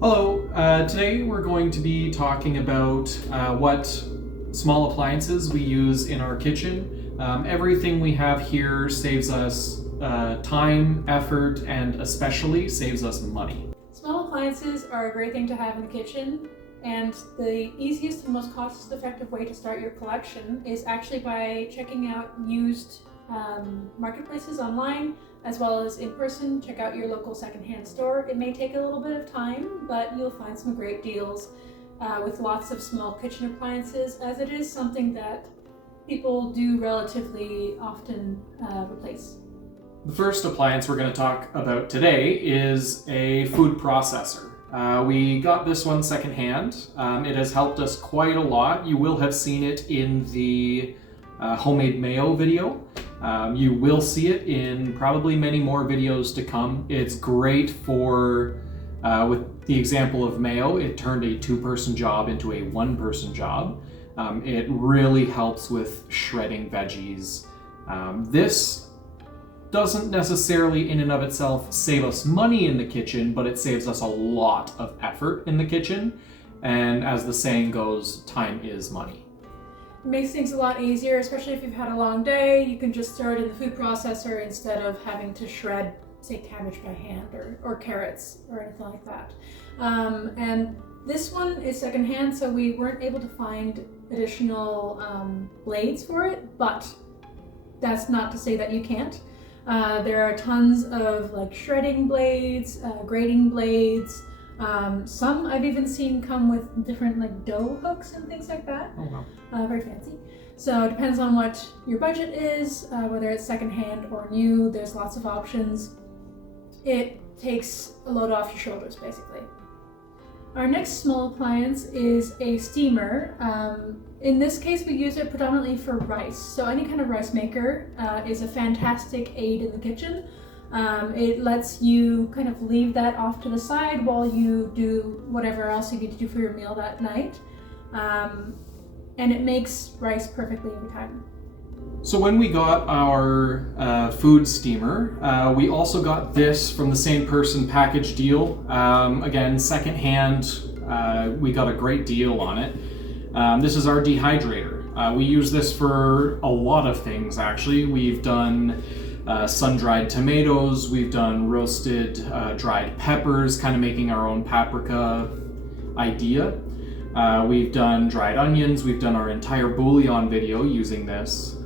Hello, today we're going to be talking about what small appliances we use in our kitchen. Everything we have here saves us time, effort, and especially saves us money. Small appliances are a great thing to have in the kitchen, and the easiest and most cost-effective way to start your collection is actually by checking out used marketplaces online, as well as in person. Check out your local secondhand store. It may take a little bit of time, but you'll find some great deals with lots of small kitchen appliances, as it is something that people do relatively often replace. The first appliance we're going to talk about today is a food processor. We got this one secondhand. It has helped us quite a lot. You will have seen it in the homemade mayo video. You will see it in probably many more videos to come. It's great for, with the example of mayo, it turned a two-person job into a one-person job. It really helps with shredding veggies. This doesn't necessarily in and of itself save us money in the kitchen, but it saves us a lot of effort in the kitchen. And as the saying goes, time is money. It makes things a lot easier, especially if you've had a long day. You can just throw it in the food processor instead of having to shred, say, cabbage by hand or carrots or anything like that. And this one is secondhand, so we weren't able to find additional blades for it, but that's not to say that you can't. There are tons of like shredding blades, grating blades. Some I've even seen come with different like dough hooks and things like that. Oh wow. Very fancy. So it depends on what your budget is, whether it's secondhand or new. There's lots of options. It takes a load off your shoulders, basically. Our next small appliance is a steamer. In this case, we use it predominantly for rice. So any kind of rice maker is a fantastic aid in the kitchen. It lets you kind of leave that off to the side while you do whatever else you need to do for your meal that night. And it makes rice perfectly every time. So when we got our food steamer, we also got this from the same person package deal. Again, secondhand, we got a great deal on it. This is our dehydrator. We use this for a lot of things, actually. We've done sun-dried tomatoes, we've done roasted dried peppers, kind of making our own paprika idea. We've done dried onions, we've done our entire bouillon video using this.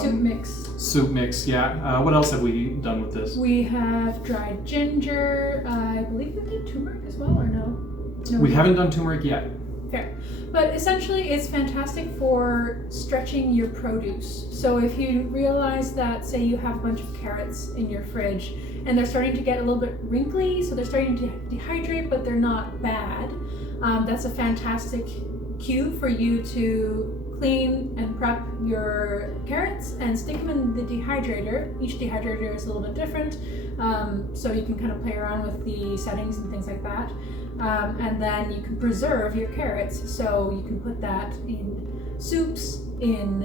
Soup mix. Soup mix, yeah. What else have we done with this? We have dried ginger. I believe we did turmeric as well, or no? We haven't done turmeric yet. Fair. But essentially, it's fantastic for stretching your produce. So if you realize that, say you have a bunch of carrots in your fridge and they're starting to get a little bit wrinkly, so they're starting to dehydrate, but they're not bad, that's a fantastic cue for you to clean and prep your carrots and stick them in the dehydrator. Each dehydrator is a little bit different, so you can kind of play around with the settings and things like that. And then you can preserve your carrots, so you can put that in soups, in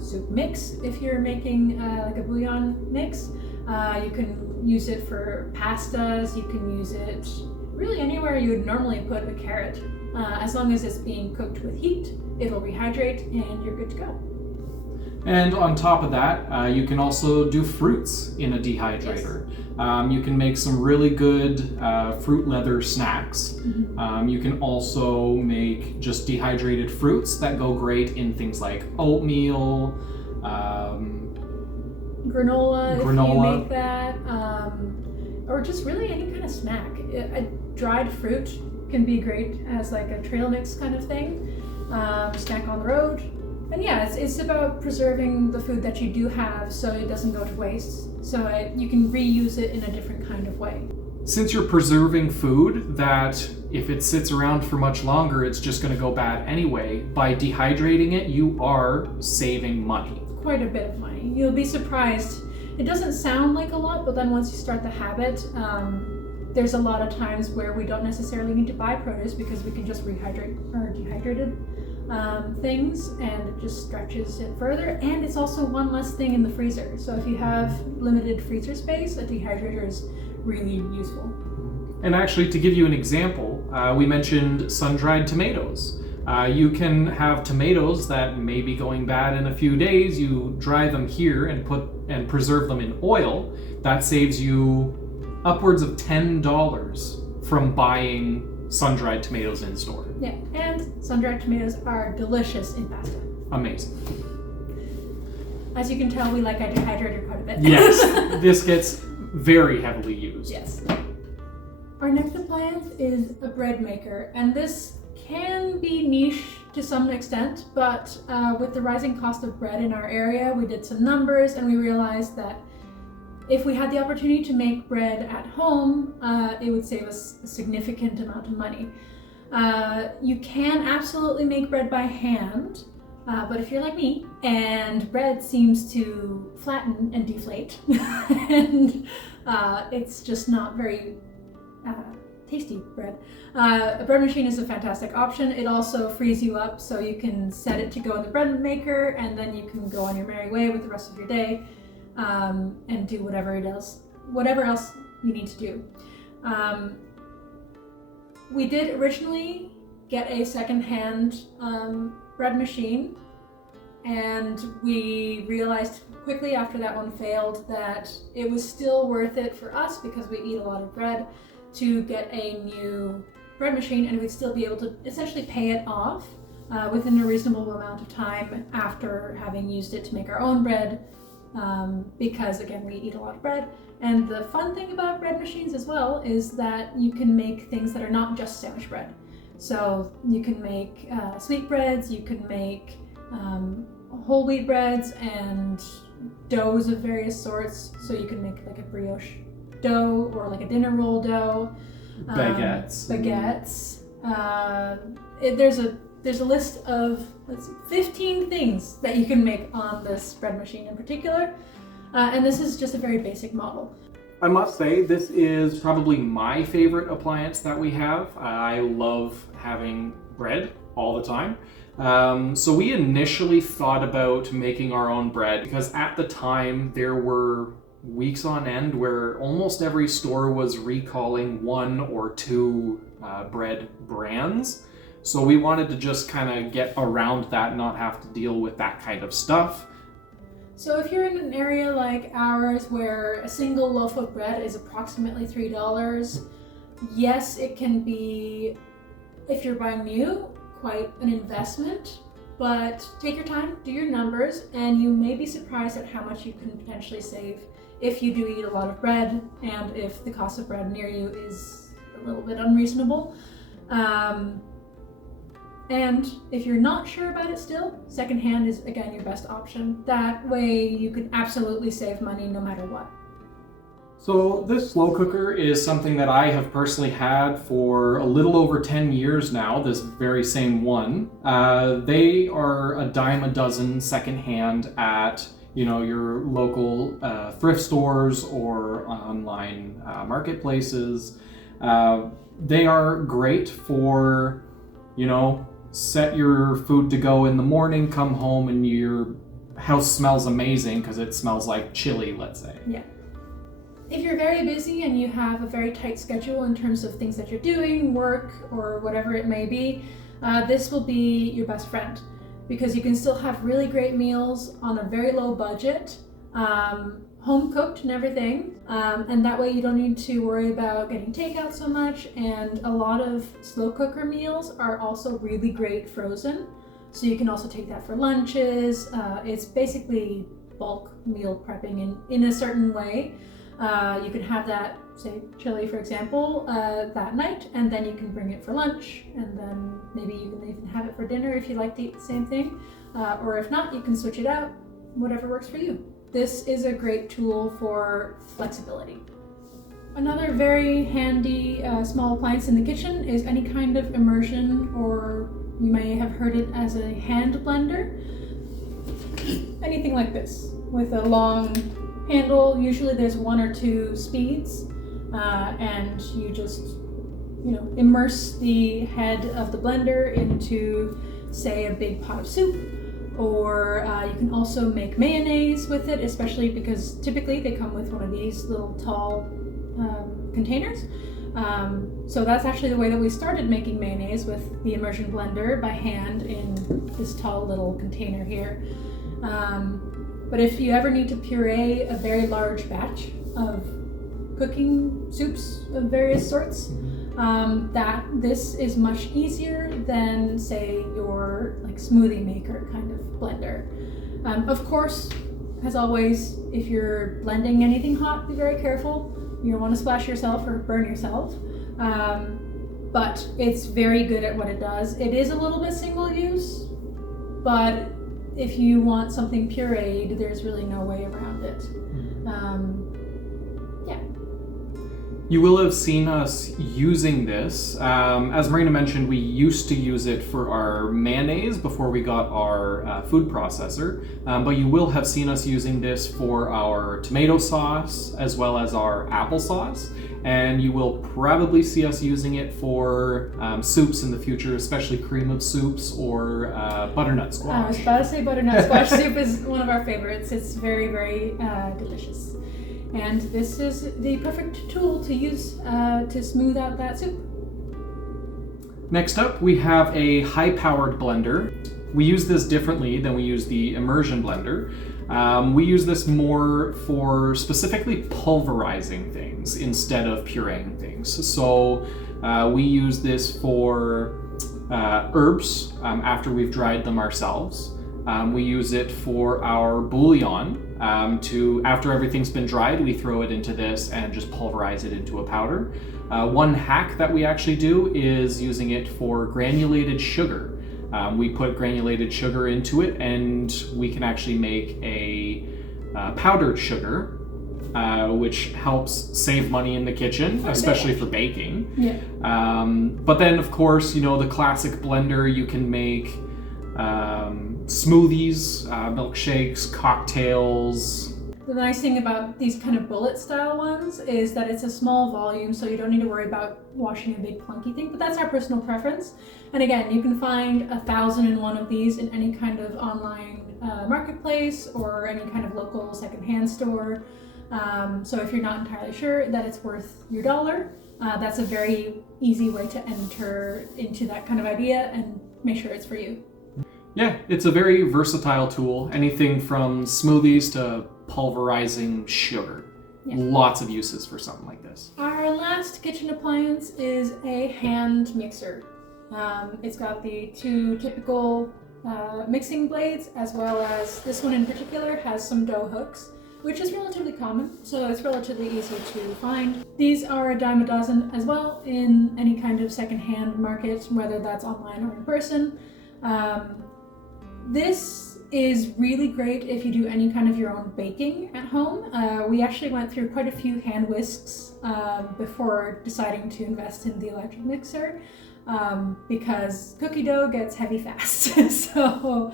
soup mix if you're making like a bouillon mix. You can use it for pastas, you can use it really anywhere you would normally put a carrot. As long as it's being cooked with heat, it'll rehydrate and you're good to go. And on top of that, you can also do fruits in a dehydrator. Yes. You can make some really good fruit leather snacks. Mm-hmm. You can also make just dehydrated fruits that go great in things like oatmeal, granola if you make that, or just really any kind of snack. A dried fruit can be great as like a trail mix kind of thing, snack on the road. And yeah, it's about preserving the food that you do have so it doesn't go to waste, so you can reuse it in a different kind of way. Since you're preserving food that if it sits around for much longer, it's just going to go bad anyway, by dehydrating it, you are saving money. Quite a bit of money. You'll be surprised. It doesn't sound like a lot, but then once you start the habit, there's a lot of times where we don't necessarily need to buy produce because we can just rehydrate our dehydrated things, and it just stretches it further. And it's also one less thing in the freezer. So if you have limited freezer space, a dehydrator is really useful. And actually, to give you an example, We mentioned sun-dried tomatoes. You can have tomatoes that may be going bad in a few days. You dry them here and preserve them in oil. That saves you upwards of $10 from buying sun-dried tomatoes in store. Yeah, and sun-dried tomatoes are delicious in pasta. Amazing. As you can tell, we like our dehydrator quite a bit. Yes, this gets very heavily used. Yes. Our next appliance is a bread maker, and this can be niche to some extent, but with the rising cost of bread in our area, we did some numbers and we realized that if we had the opportunity to make bread at home, it would save us a significant amount of money. You can absolutely make bread by hand, but if you're like me and bread seems to flatten and deflate and it's just not very tasty bread. A bread machine is a fantastic option. It also frees you up so you can set it to go in the bread maker and then you can go on your merry way with the rest of your day and do whatever else you need to do. We did originally get a second-hand bread machine, and we realized quickly after that one failed that it was still worth it for us because we eat a lot of bread to get a new bread machine, and we'd still be able to essentially pay it off within a reasonable amount of time after having used it to make our own bread, because again, we eat a lot of bread. And the fun thing about bread machines as well is that you can make things that are not just sandwich bread. So you can make sweetbreads, you can make whole wheat breads and doughs of various sorts. So you can make like a brioche dough or like a dinner roll dough. Baguettes. There's a list of 15 things that you can make on this bread machine in particular. And this is just a very basic model. I must say, this is probably my favorite appliance that we have. I love having bread all the time. So we initially thought about making our own bread because at the time there were weeks on end where almost every store was recalling one or two bread brands. So we wanted to just kind of get around that and not have to deal with that kind of stuff. So if you're in an area like ours where a single loaf of bread is approximately $3, yes, it can be, if you're buying new, quite an investment, but take your time, do your numbers, and you may be surprised at how much you can potentially save if you do eat a lot of bread and if the cost of bread near you is a little bit unreasonable. And if you're not sure about it still, secondhand is again your best option. That way you can absolutely save money no matter what. So this slow cooker is something that I have personally had for a little over 10 years now, this very same one. They are a dime a dozen secondhand at your local thrift stores or online marketplaces. They are great for, set your food to go in the morning, come home and your house smells amazing because it smells like chili, let's say. Yeah. If you're very busy and you have a very tight schedule in terms of things that you're doing, work or whatever it may be, this will be your best friend because you can still have really great meals on a very low budget, home cooked and everything, and that way you don't need to worry about getting takeout so much. And a lot of slow cooker meals are also really great frozen, so you can also take that for lunches. It's basically bulk meal prepping in a certain way. You can have that, say chili for example, that night, and then you can bring it for lunch, and then maybe you can even have it for dinner if you like to eat the same thing, or if not, you can switch it out, whatever works for you. This is a great tool for flexibility. Another very handy small appliance in the kitchen is any kind of immersion, or you may have heard it as a hand blender. Anything like this with a long handle. Usually there's one or two speeds, and you just immerse the head of the blender into, say, a big pot of soup, or you can also make mayonnaise with it, especially because typically they come with one of these little tall containers. So that's actually the way that we started making mayonnaise, with the immersion blender by hand in this tall little container here. But if you ever need to puree a very large batch of cooking soups of various sorts, this is much easier than, say, your like smoothie maker kind of blender. Of course, as always, if you're blending anything hot, be very careful. You don't want to splash yourself or burn yourself. But it's very good at what it does. It is a little bit single use, but if you want something pureed, there's really no way around it. You will have seen us using this. As Marina mentioned, we used to use it for our mayonnaise before we got our food processor, but you will have seen us using this for our tomato sauce as well as our applesauce, and you will probably see us using it for soups in the future, especially cream of soups or butternut squash. I was about to say butternut squash soup is one of our favorites. It's very, very delicious. And this is the perfect tool to use to smooth out that soup. Next up, we have a high-powered blender. We use this differently than we use the immersion blender. We use this more for specifically pulverizing things instead of pureeing things. So we use this for herbs after we've dried them ourselves. We use it for our bouillon. After everything's been dried, we throw it into this and just pulverize it into a powder. One hack that we actually do is using it for granulated sugar. We put granulated sugar into it, and we can actually make a powdered sugar, which helps save money in the kitchen, especially for baking. Yeah. But then, of course, the classic blender, you can make smoothies, milkshakes, cocktails. The nice thing about these kind of bullet style ones is that it's a small volume, so you don't need to worry about washing a big clunky thing, but that's our personal preference. And again, you can find 1,001 of these in any kind of online marketplace or any kind of local secondhand store. So if you're not entirely sure that it's worth your dollar, that's a very easy way to enter into that kind of idea and make sure it's for you. Yeah, it's a very versatile tool. Anything from smoothies to pulverizing sugar. Yeah. Lots of uses for something like this. Our last kitchen appliance is a hand mixer. It's got the two typical mixing blades, as well as this one in particular has some dough hooks, which is relatively common, so it's relatively easy to find. These are a dime a dozen as well in any kind of secondhand market, whether that's online or in person. This is really great if you do any kind of your own baking at home. We actually went through quite a few hand whisks before deciding to invest in the electric mixer, because cookie dough gets heavy fast. So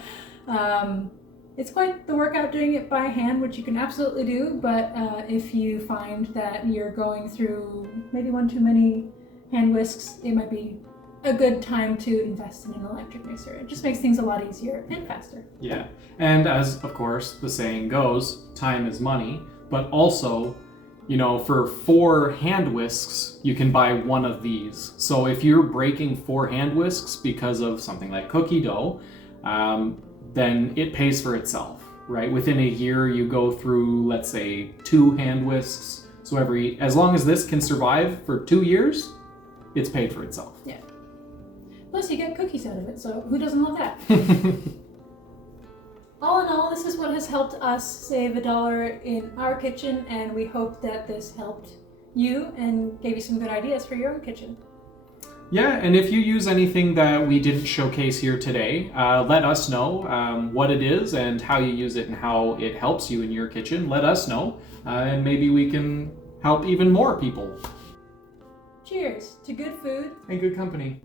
it's quite the workout doing it by hand, which you can absolutely do, but if you find that you're going through maybe one too many hand whisks, it might be a good time to invest in an electric mixer. It just makes things a lot easier and faster. Yeah, and as of course the saying goes, time is money, but also, for 4 hand whisks, you can buy one of these. So if you're breaking 4 hand whisks because of something like cookie dough, then it pays for itself, right? Within a year, you go through, let's say, 2 hand whisks. So as long as this can survive for 2 years, it's paid for itself. Yeah. Plus, you get cookies out of it, so who doesn't love that? All in all, this is what has helped us save $1 in our kitchen, and we hope that this helped you and gave you some good ideas for your own kitchen. Yeah, and if you use anything that we didn't showcase here today, let us know what it is and how you use it and how it helps you in your kitchen. Let us know, and maybe we can help even more people. Cheers to good food and good company.